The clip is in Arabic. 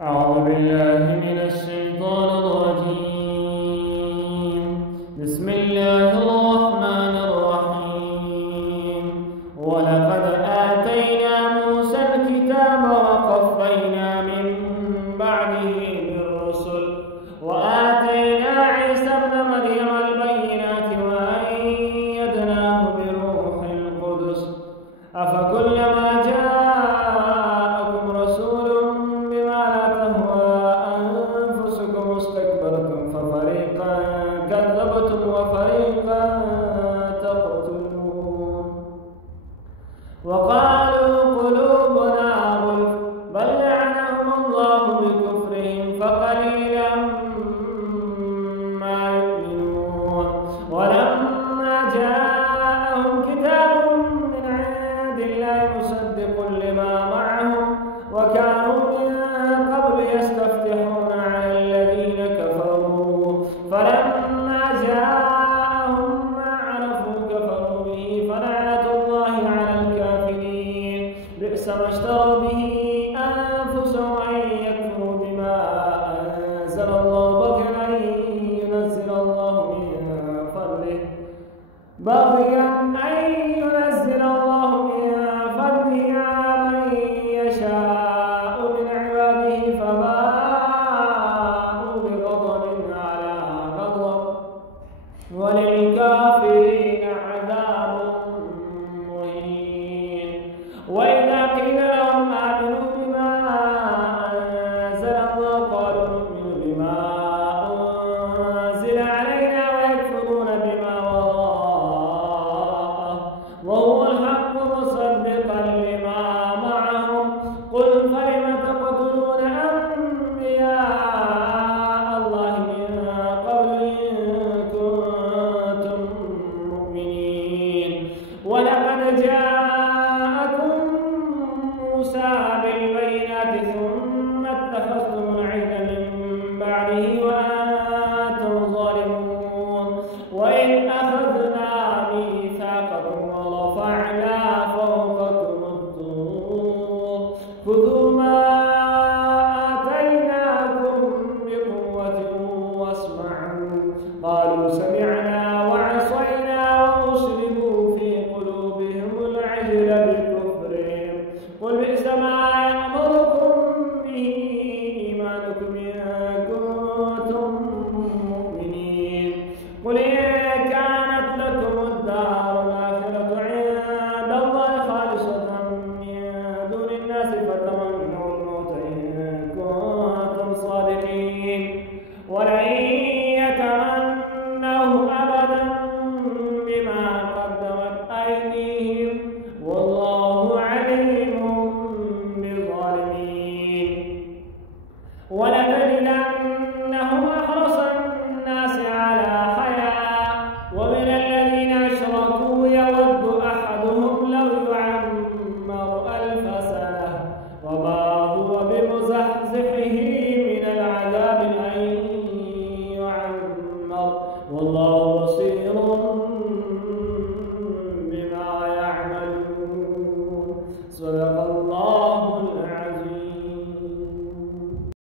أعوذ بالله من الشيطان الرجيم. بسم الله الرحمن الرحيم. ولقد آتينا موسى الكتاب وقفينا من بعده بالرسل وآتينا عيسى ابن مريم البينات وأيدناه بروح القدس أفكلما جاءكم رسول بما لا تهوى أنفسكم استكبرتم ففريقا كذبتم وفريقا تقتلون وقالوا قلوبنا غلف بل لعنهم الله بكفرهم فقليلا ما يؤمنون ولما جاءهم كتاب من عند الله مصدق لما معهم وكانوا من قبل يستفتحون على الذين كفروا فلما جاءهم ما عرفوا كفروا به فلعنة الله على الكافرين بئس ما اشتروا به أنفسهم أن يكفروا بما أنزل الله بغيا أن ينزل الله من فضله على من يشاء من عباده فباءوا بغضب على غضب وللكافرين عذاب مهين. وإذا قيل لهم آمنوا بما أنزل الله قالوا نؤمن بما أنزل علينا ويكفرون بما وراءه وهو الحق مصدقا لما معهم قل فلم تقتلون أنبياء الله من قبل إن كنتم مؤمنين. ولقد جاءكم موسى بالبينات ثم اتخذتم العجل من بعده وأنتم ظالمون. وإذ أخذنا ميثاقكم ورفعنا فوقكم الطور خذوا ما آتيناكم بقوة واسمعوا قالوا سمعنا وعصينا وأشربوا في قلوبهم العجل بكفرهم قل بئس ما يأمركم به إيمانكم إن كنتم مؤمنين. قل إن كانت لكم الدار الآخرة عند الله خالصة من دون الناس فتمنوا الموت إن كنتم صادقين ولن يتمنوه أبدا بما قدمت أيديهم والله عليم بالظالمين. ولتجدنهم أحرص الناس على حياة ومن الذين أشركوا يود أحدهم لو يعمر 1000 سنة وما هو بمزحزحه من العذاب أن يعمر والله